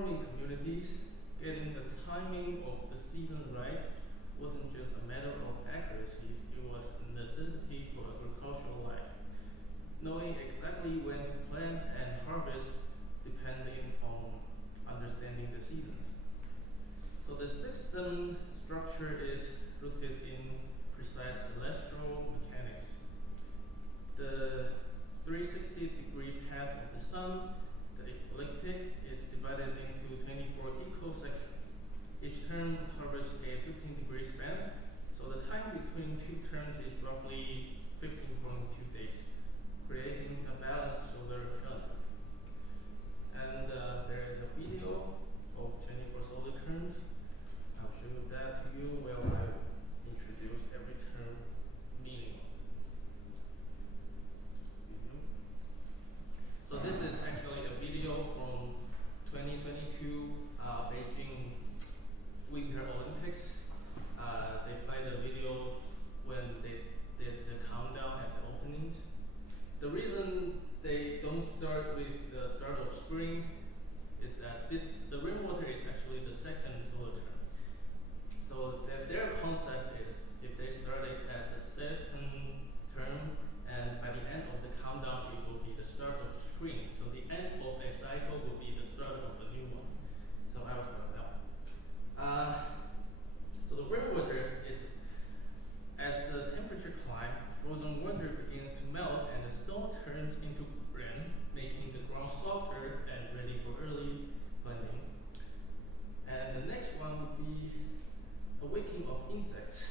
farming communities, getting the timing of the season right wasn't just a matter of accuracy, it was a necessity for agricultural life. Knowing exactly when to plant and harvest depending on understanding the seasons. So the system structure is rooted in precise celestial mechanics. The 360-degree path of the sun, the ecliptic, is divided into 24 equal sections. Each term covers a 15-degree span, so the time between two terms is roughly 15.2 days, creating a balanced solar calendar. And there is a video of 24 solar terms. I'll show that to you while I introduce every term meaning. So this is actually a video from 2022 Beijing Winter Olympics. They played the video when they did the countdown at the openings. The reason they don't start with the start of spring is that the rainwater is actually the second solar term. So their concept is if they started at the second term and by the end of the countdown it will be the start of spring. So the end of a cycle will be the start of a new one. So I will start now. So the rainwater is, as the temperature climbs, frozen water begins to melt and the snow turns into rain, making the ground softer and ready for early planting. And the next one would be awakening of insects.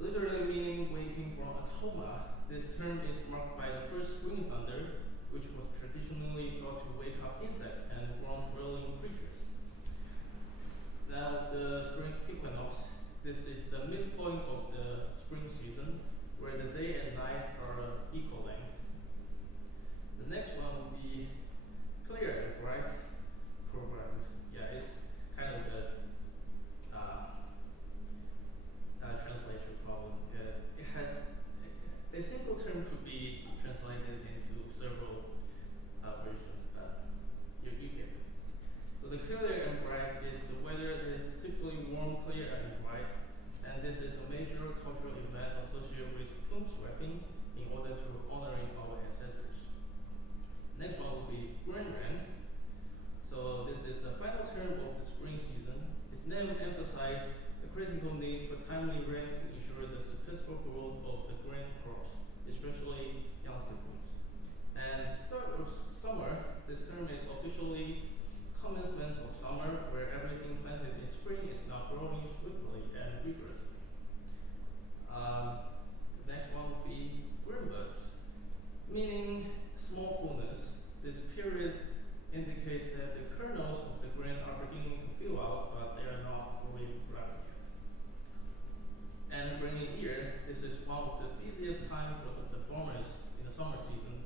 Literally meaning waking from a coma, this term is marked by the first spring thunder, which was traditionally thought to wake up insects and ground-dwelling creatures. Now, the spring equinox, this is the midpoint of the spring season, where the day and night are equal length. The next one would be clear and bright programmed. Yeah, it's kind of the translation problem. It has a simple term could be translated into several versions, but you get it. So the clear and bright is the weather is typically warm, clear, and bright, and this is a major cultural event associated with tomb sweeping in order to honoring our ancestors. Next one will be green rain. So this is the final term of the spring season. Its name emphasizes the critical need for timely rain to ensure the successful growth of the grain crops, especially young seedlings. And start of summer, this term is officially commencement of summer, where everything planted in spring is now growing swiftly and vigorously. The next one would be green buds, meaning small fullness. This period indicates that the kernels of the grain are beginning to fill out, but they are not fully ripe yet. And bringing ear, this is one of the busiest times for the farmers in the summer season,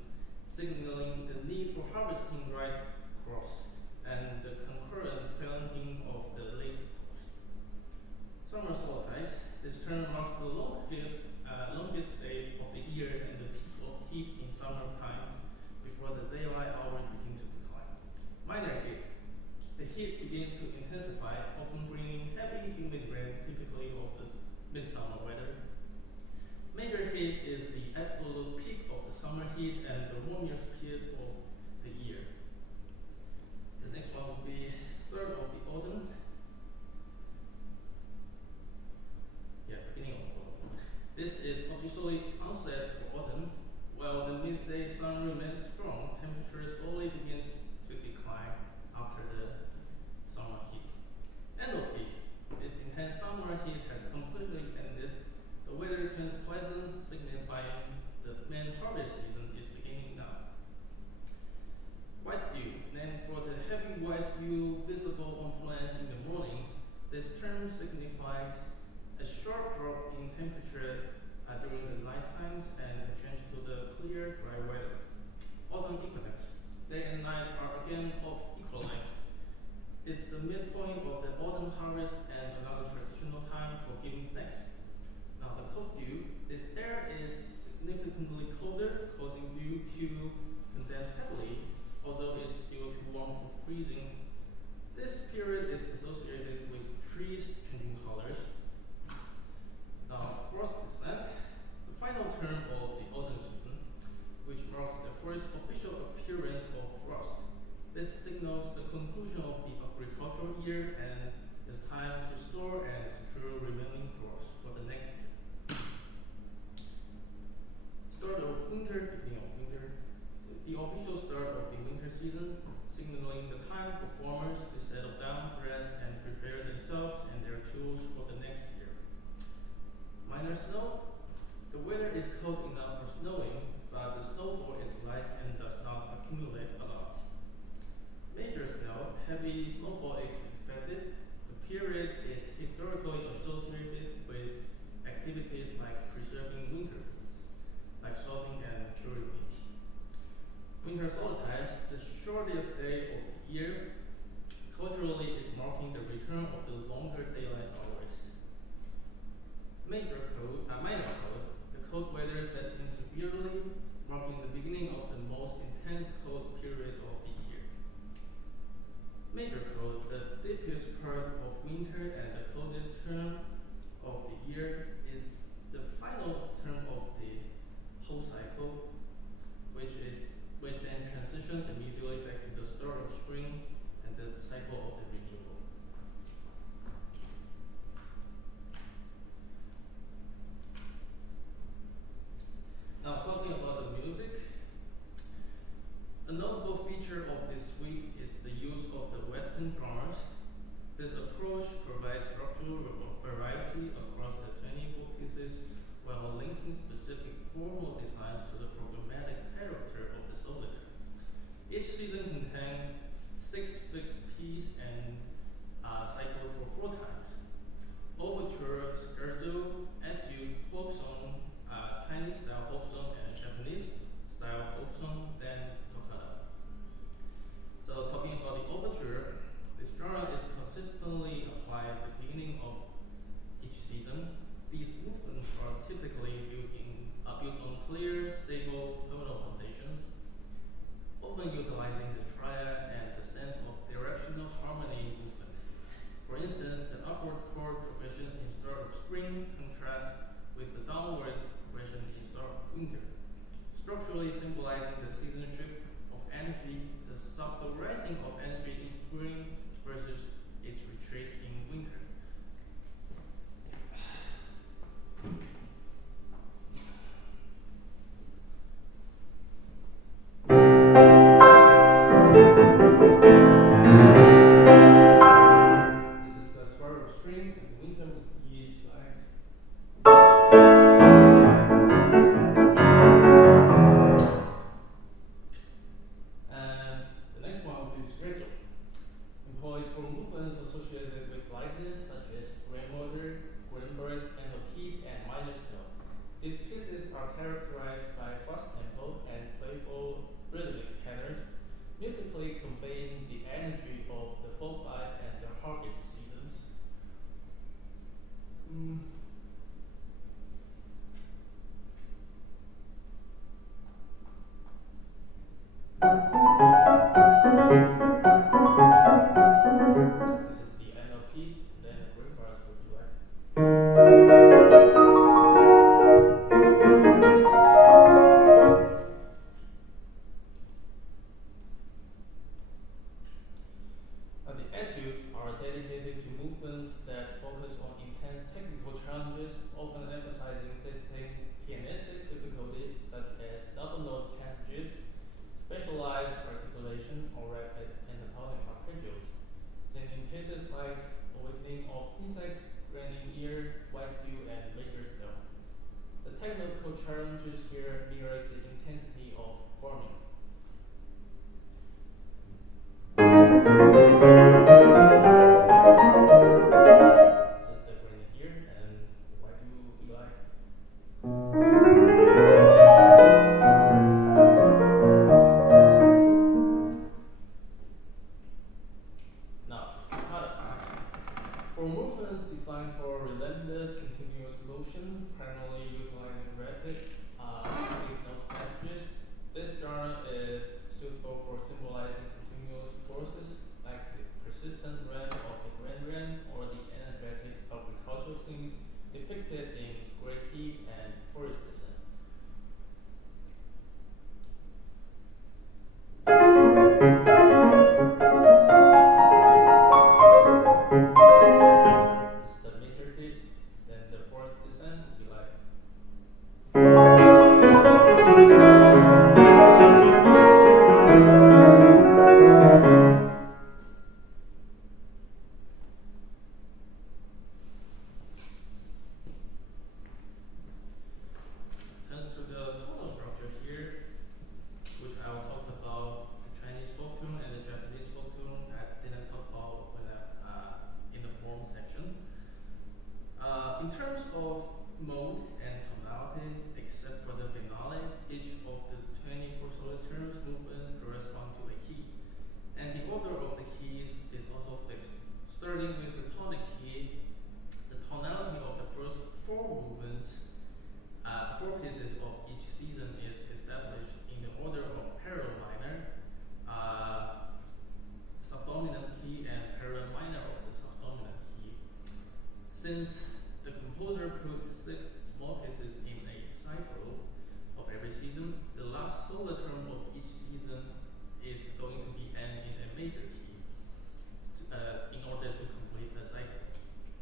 signaling the need for harvesting ripe crops and the concurrent planting of the late crops. Summer solstice, this term marks the longest day of the year and the peak of heat in summer times before the daylight hours begin to decline. Minor heat, the heat begins to intensify, often bringing heavy humid rain, typically of the midsummer weather. Major heat is the absolute peak of the summer heat and the warmest period of the year. The next one will be start of the autumn. Yeah, beginning of autumn. This is officially onset for autumn. While the midday sun remains strong, temperature slowly begins to decline after the summer heat. End of heat. This intense summer heat has completely ended. The weather turns pleasant, signifying the main harvest season is beginning now. White dew, named for the heavy white dew visible on plants in the mornings, this term signifies a sharp drop in temperature during the night times and a change to the clear, dry weather. Autumn equinox, day and night are again of equal length. It's the midpoint of the autumn harvest and another traditional time for giving thanks. Now the cold dew, this air is significantly colder, causing dew to condense heavily, although it's freezing. This period is associated with trees changing colors. Now, frost descent, the final term of the autumn season, which marks the first official appearance of frost. This signals the conclusion of the agricultural year and is time to store and secure remaining crops for the next year. Start of winter, beginning of winter, the official start of the winter season, signaling the time for farmers to settle down, rest, and prepare themselves and their tools for the next year. Minor snow, the weather is cold enough for snowing, but the snowfall is light and does not accumulate a lot. Major snow, heavy snowfall is expected. The period is historically associated with activities like preserving winter foods, like salting and curing meat. Winter solstice, the shortest day of the year, culturally is marking the return of the longer daylight hours. Minor cold, the cold weather sets in severely, marking the beginning of the most intense cold period of the year. Major cold, the deepest part of winter and the coldest term of the year, is the final term of the whole cycle, which then transitions immediately back to the start of spring and the cycle of the renewal. Now, talking about the music, a notable feature of this suite is the use of the Western drummers. This approach provides structural variety across the 24 pieces while linking specific formal designs to the programmatic character of the sonata. Each season contains 6 fixed pieces and cycled for 4 times. Overture, scherzo, etude, folk song, Chinese style folk song, and Japanese style folk song, then toccata. So talking about the overture, this genre is consistently applied at the beginning of each season. These movements are typically built on clear, stable tonal foundations, often utilizing the triad and the sense of directional harmony movement. For instance, the upward chord progressions in start of spring contrast with the downward progression in start of winter, structurally symbolizing the season shift of energy, the subtle rising of energy in spring versus its retreat in winter. This is the start of spring, and winter would be like. And the next one would be Recital, employed for movements associated with lightness such as grandmother, grandbirds, end of heat, and minor snow. These pieces are characterized by fast tempo and playful rhythmic patterns, musically conveying the energy of the folk life and the harvest seasons. This is the end of heat, and then the grandbirds would be like. The etudes are dedicated to movements that focus on intense technical challenges, often emphasizing distinct pianistic difficulties such as double note passages, specialized articulation, or rapid pentatonic arpeggios. Singing pieces like Awakening of Insects, Grinding Ear, White Dew, and Major Snow. The technical challenges here mirrors the intensity of farming. This is the Grinding Ear, and White Dew would be like. Now, for movements designed for relentless, continuous motion, primarily utilizing rapid, note passages, this genre tonality except for the finale. Each of the 24 solar terms movements correspond to a key. And the order of the keys is also fixed. Starting with the tonic key, the tonality of the first four movements, four pieces of each season is established in the order of parallel minor, subdominant key, and parallel minor of the subdominant key. Since the composer put 6 small pieces in a recital of every season, the last solar term of each season is going to be n in a major key in order to complete the cycle.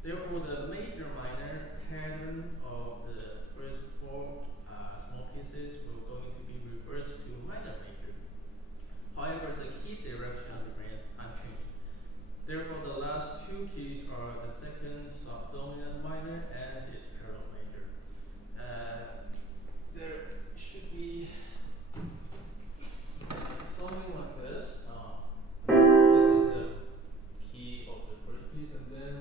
Therefore, the major minor pattern of the first four small pieces will going to be reversed to minor major. However, the key direction remains unchanged. Therefore, the last two keys are the second subdominant minor and its parallel major. There should be something like this. This is the key of the first piece, and then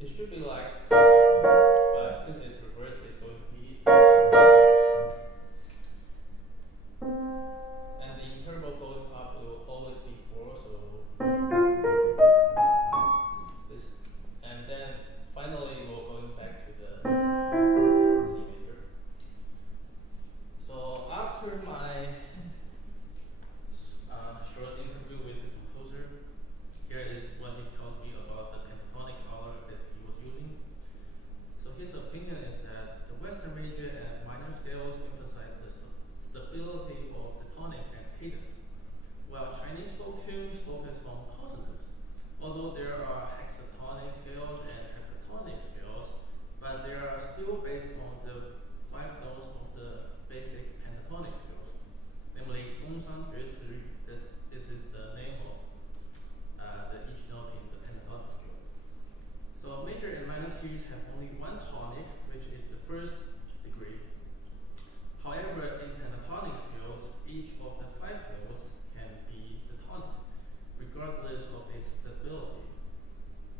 it should be like, since it's reversed, it's going to be, and the interval goes up will always be 4, so this, and then finally we're going back to the C major. So after my short interview with the composer, here is what he tells me about the pentatonic color that he was using. So his opinion is that the Western major and minor scales emphasize the stability of the tonic and cadence, while Chinese folk tunes focus on consonants. Although there are hexatonic scales and heptatonic scales, but they are still based on the 5 notes of the basic pentatonic scales, namely Dongshan Jue Zhi. This is the name of each note in the pentatonic scale. So major and minor keys have only one tonic, which is the first degree. However, in pentatonic scales, each of the 5 notes can be the tonic, regardless of its stability.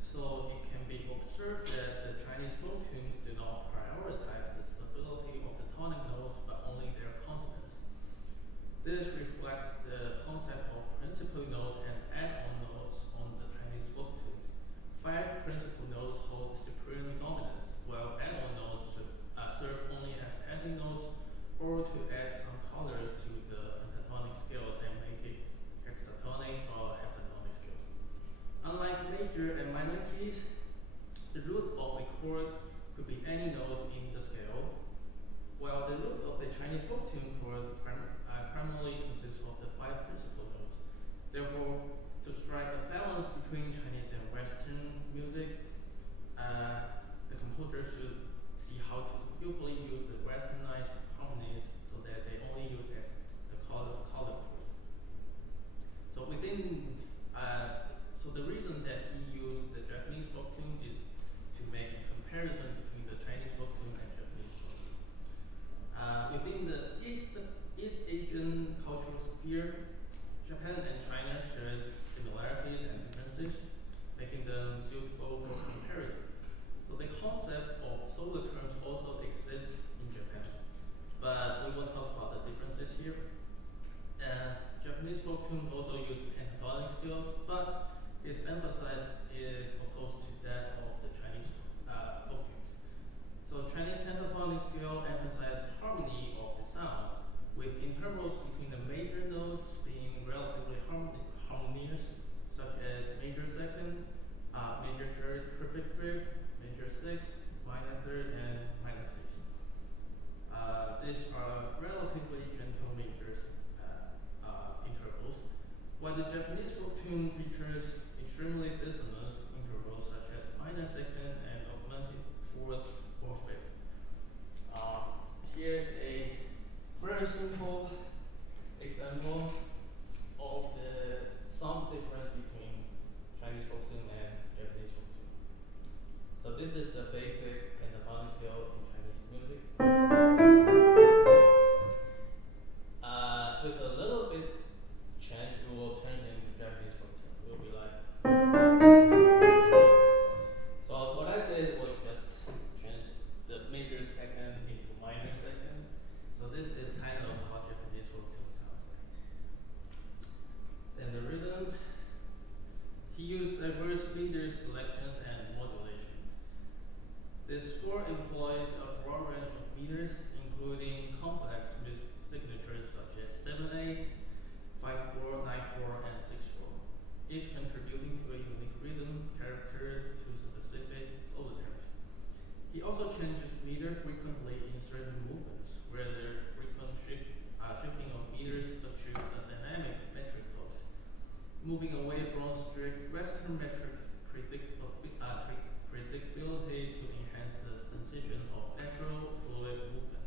So it can be observed that the Chinese folk tunes do not prioritize the stability of the tonic notes, but only their consonants. This reflects the concept of principal notes and add-on notes on the Chinese folk tunes. 5 principal notes hold supreme dominance, while add-on notes serve only as adding notes or to add some colors to the pentatonic scales and make it hexatonic or heptatonic scales. Unlike major and minor keys, the root of a chord could be any note in the scale, while the root of the Chinese folk tune chord primarily consists of the 5 principal notes. Therefore, to strike a balance between Chinese and Western music, the composer should see how to skillfully use the westernized harmonies so that they only use as the color chords. So so the reason that he used the Japanese folk tune is to make a comparison between the Chinese folk tune and Japanese folk tune. Within the East Asian cultural sphere, Japan and China shares similarities and differences, making them suitable for comparison. So the concept of solar terms also exists in Japan, but we won't talk about the differences here. Japanese folk tunes also use pentatonic scales, but its emphasis is opposed to that of the Chinese folk tunes. So Chinese pentatonic scale emphasizes harmony of the sound, with intervals between the major notes being relatively harmonious, such as major second, major third, perfect fifth, major sixth, minor third, and minor sixth. These are relatively gentle major intervals, while the Japanese folk tune features extremely dissonant intervals such as minor second and augmented fourth or fifth. Here's a very simple example of the some difference between Chinese folk tune and Japanese folk tune. So this is the basic pentatonic scale in Chinese music. With a little bit change, we will turn it into Japanese folk tune. It will be like. So This score employs a broad range of meters, including complex signatures such as 7/8, 5/4, 9/4, and 6/4, each contributing to a unique rhythm character to specific solitaires. He also changes meter frequently in certain movements, where the frequent shifting of meters achieves a dynamic metric dose, moving away from strict Western metric predictability to enhance the sensation of natural fluid movement.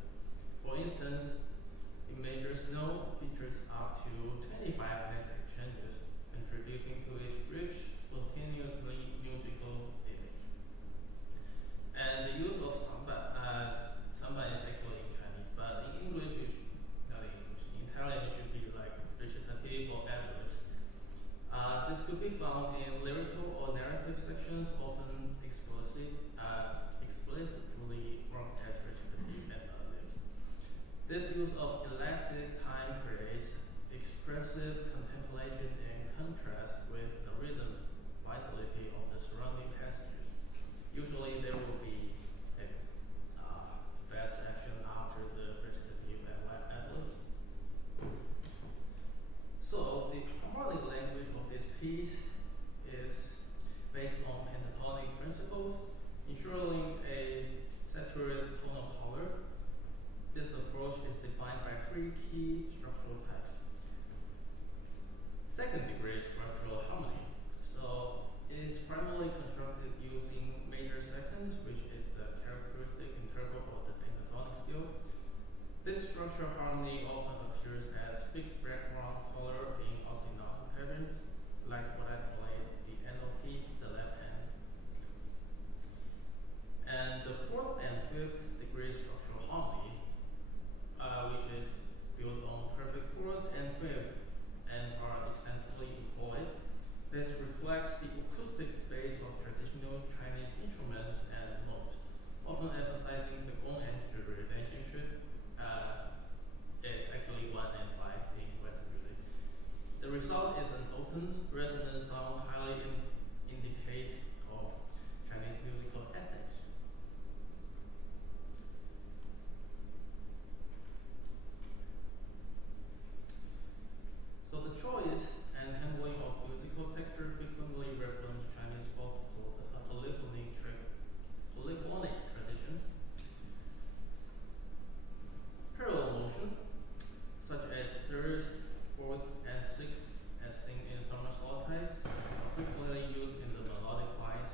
For instance, in major snow features up to 25 metric changes, contributing to its rich, spontaneously musical image. And the use of samba is actually in Chinese, but in English, not in English, in Italian it should be like recitative or ad-libs. This could be found in lyrical or narrative sections, often explicitly marked as recitative and ad-libs. This use of elastic time creates expressive contemplation in contrast with the rhythm vitality of the surrounding passages. Usually there will be a fast section after the recitative and ad-libs. So the harmonic language of this piece is based on pentatonic principles, ensuring a saturated tonal color. This approach is defined by three key structural types. Second degree structural harmony. So it is primarily constructed using major seconds, which is the characteristic interval of the pentatonic scale. This structural harmony often appears as fixed background color in ostinato patterns, like what I played the NOP, the left hand. And the fourth and fifth degree structural harmony, which is built on perfect fourth and fifth and are extensively employed. This reflects the acoustic space of traditional Chinese instruments and notes, often emphasizing the gong and the relationship. It's actually 1 and 5 in Western music. The result is an open, resonant sound highly indicate of Chinese musical ethics. So the choice and handling of musical texture frequently reference Chinese folk polyphonic traditions. Parallel motion, such as third, fourth, and sixth, as seen in summer solstice, are frequently used in the melodic lines,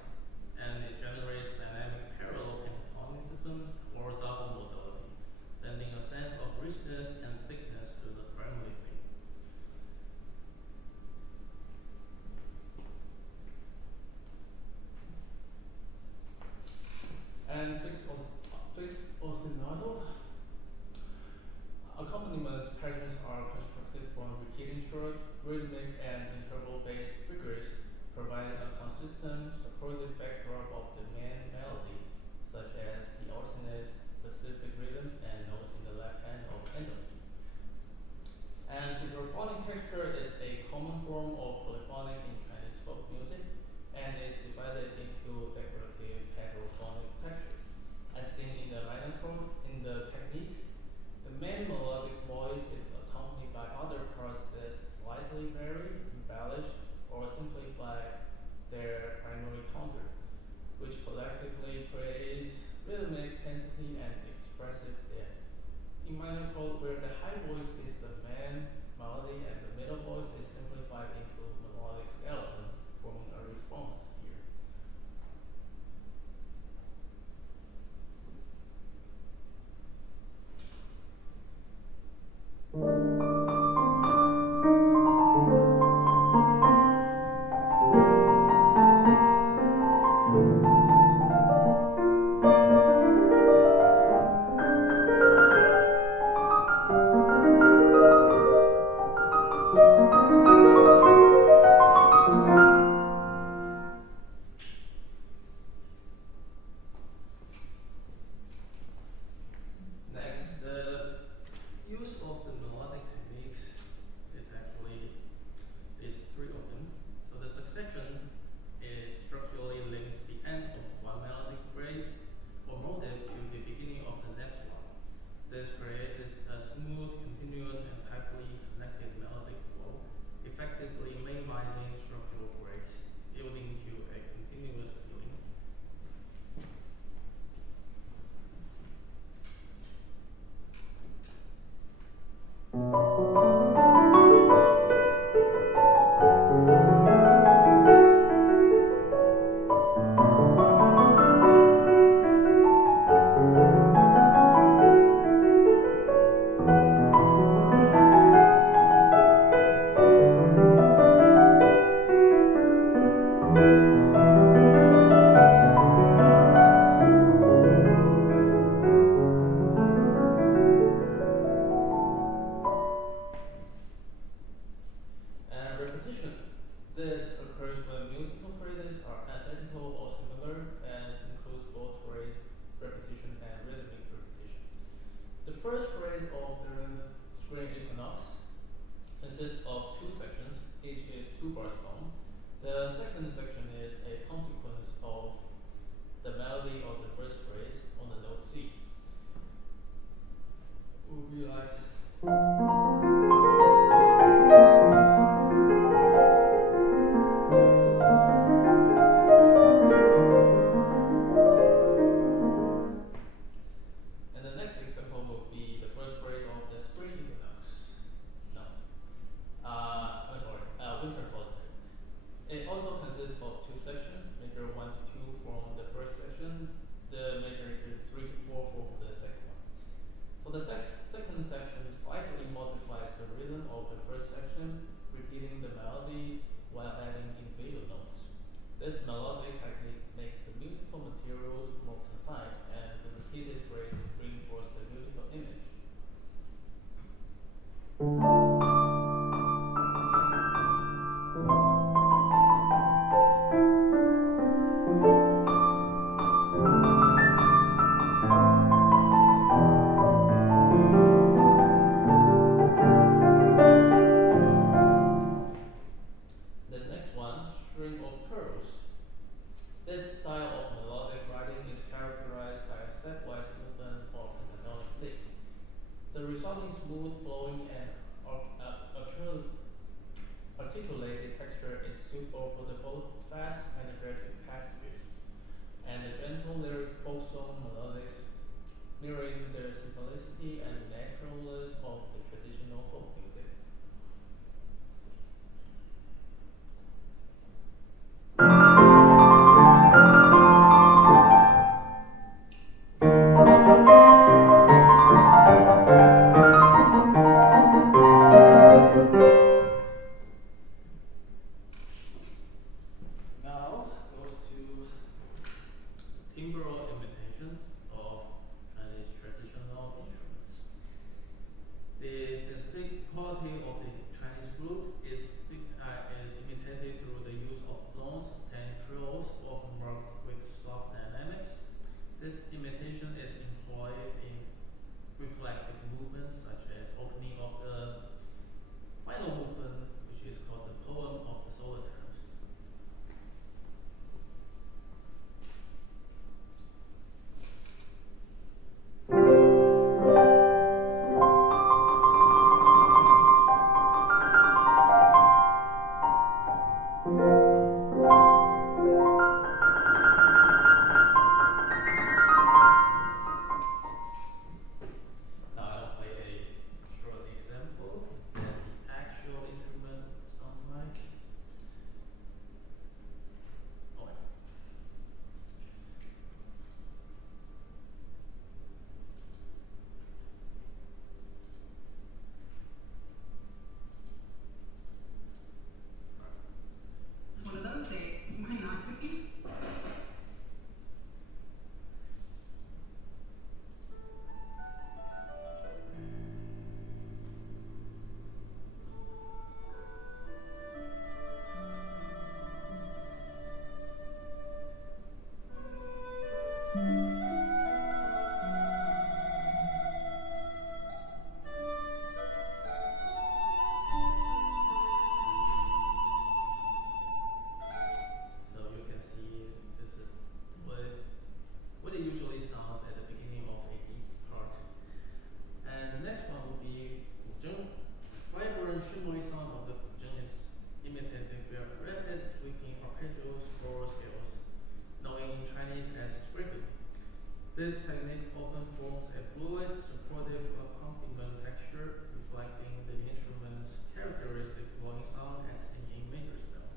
and it generates dynamic parallel pentatonicism or double modality, lending a sense of richness and thickness to the primary theme. And fixed ostinato accompaniment patterns are constructed from repeating short, rhythmic, and interval-based figures, providing a consistent, supportive backdrop of the main melody, such as the alternate specific rhythms and notes in the left hand of entropy. And the polyphonic texture is a common form of polyphonic in Chinese folk music, and is divided into decorative heterophonic textures, as seen in the minor chord. In the technique, the main melodic voice is accompanied by other parts that slightly vary, embellish, or simplify their primary counter, which collectively creates rhythmic density and expressive depth. In minor chord, where the high voice is the main melody and the middle voice is simplified into melodic skeleton, forming a response here. imitations of Chinese traditional instruments. The distinct quality of the Chinese flute is imitated through the use of long sustained trills, often marked with soft dynamics. This imitation is employed in reflective movements such as opening of the final movement, which is called the poem of the solitaires. Now I'll play a short example that the actual instrument sounds like. Oh, yeah. It's one of those days. Why not, Cookie? So you can see this is what it usually sounds at the beginning of a easy part. And the next one will be guzheng. Vibrant shimmery sound of the guzheng is imitated via rapid sweeping arpeggios or scales, known in Chinese as scraping. This technique often forms a fluid, supportive accompaniment texture, reflecting the instrument's characteristic flowing sound as seen in major scale.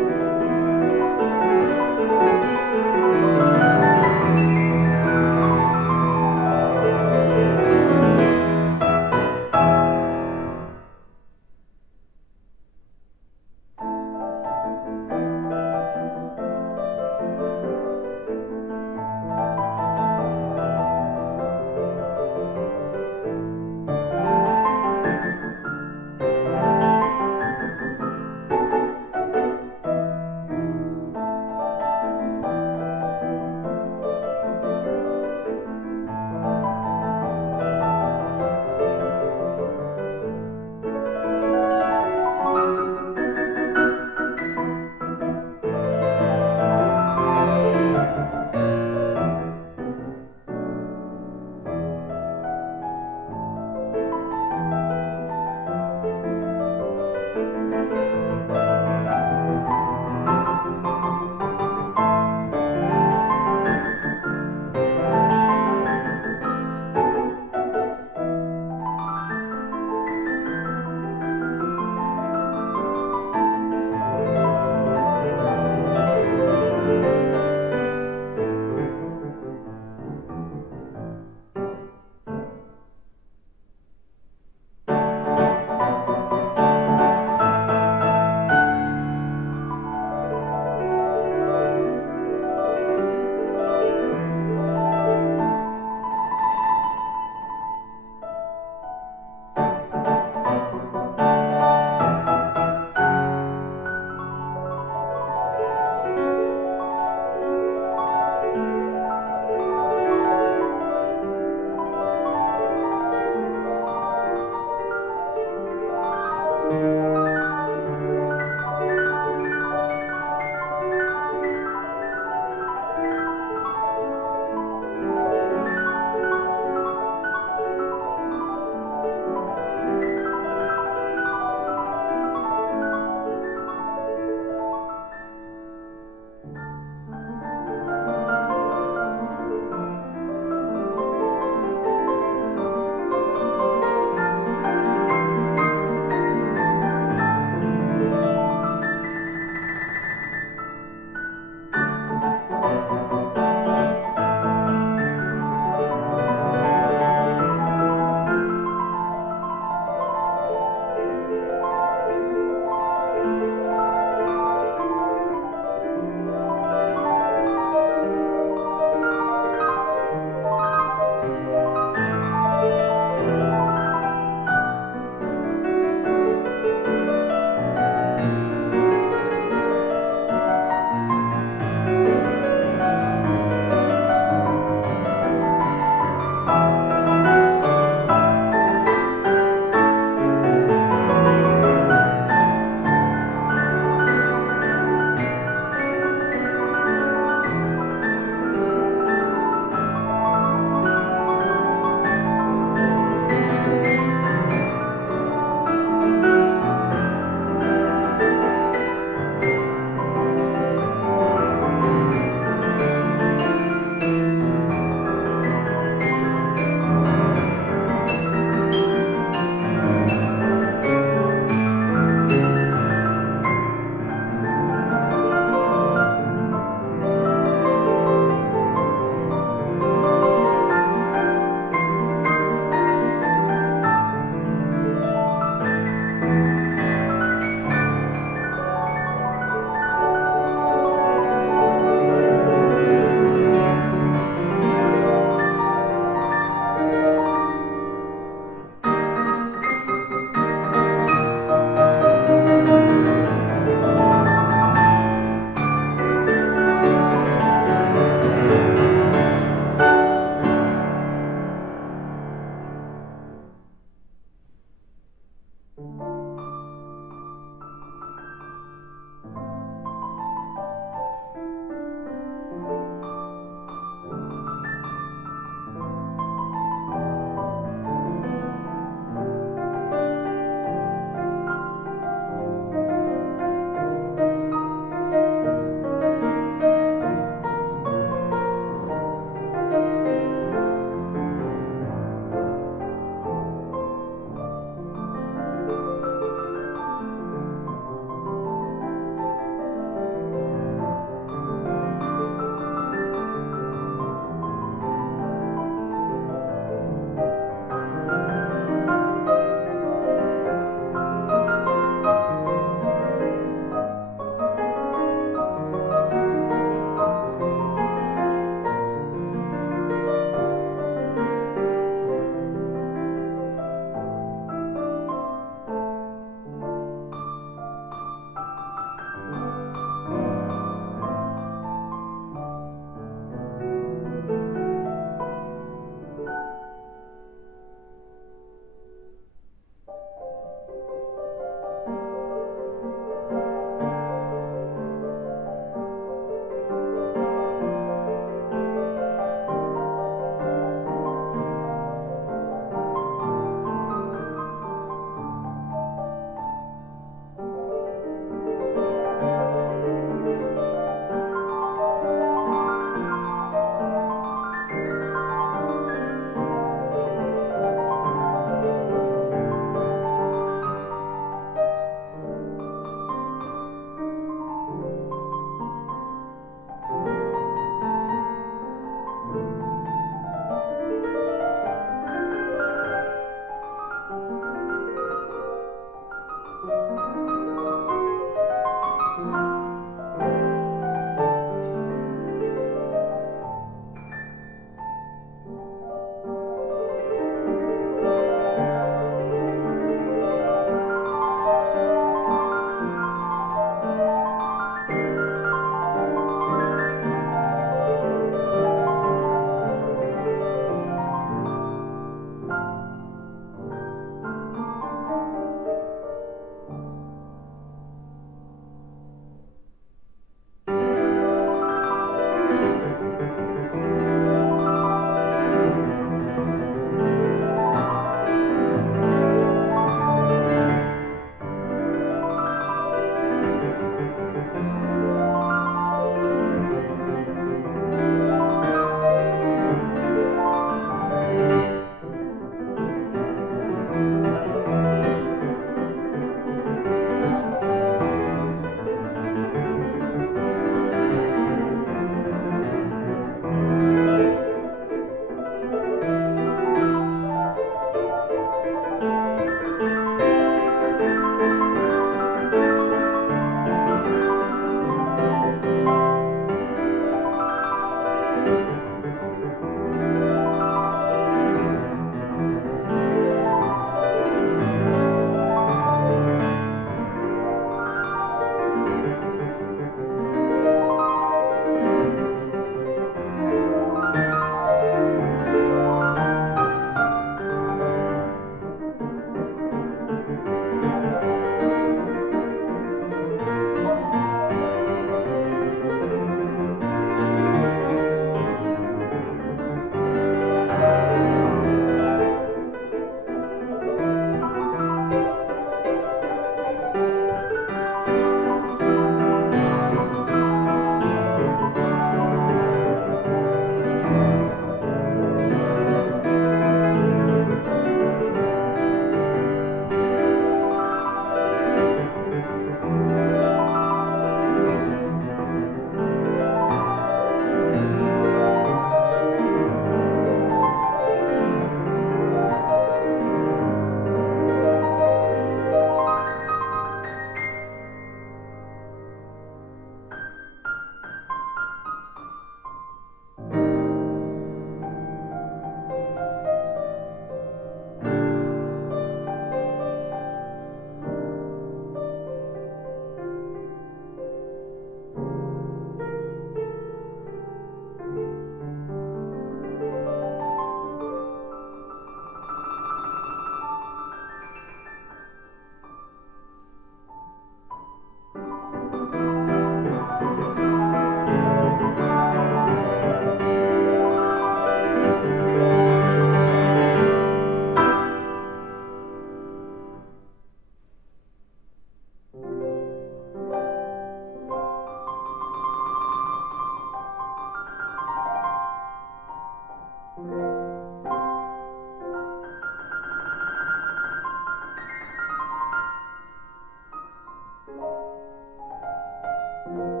Bye.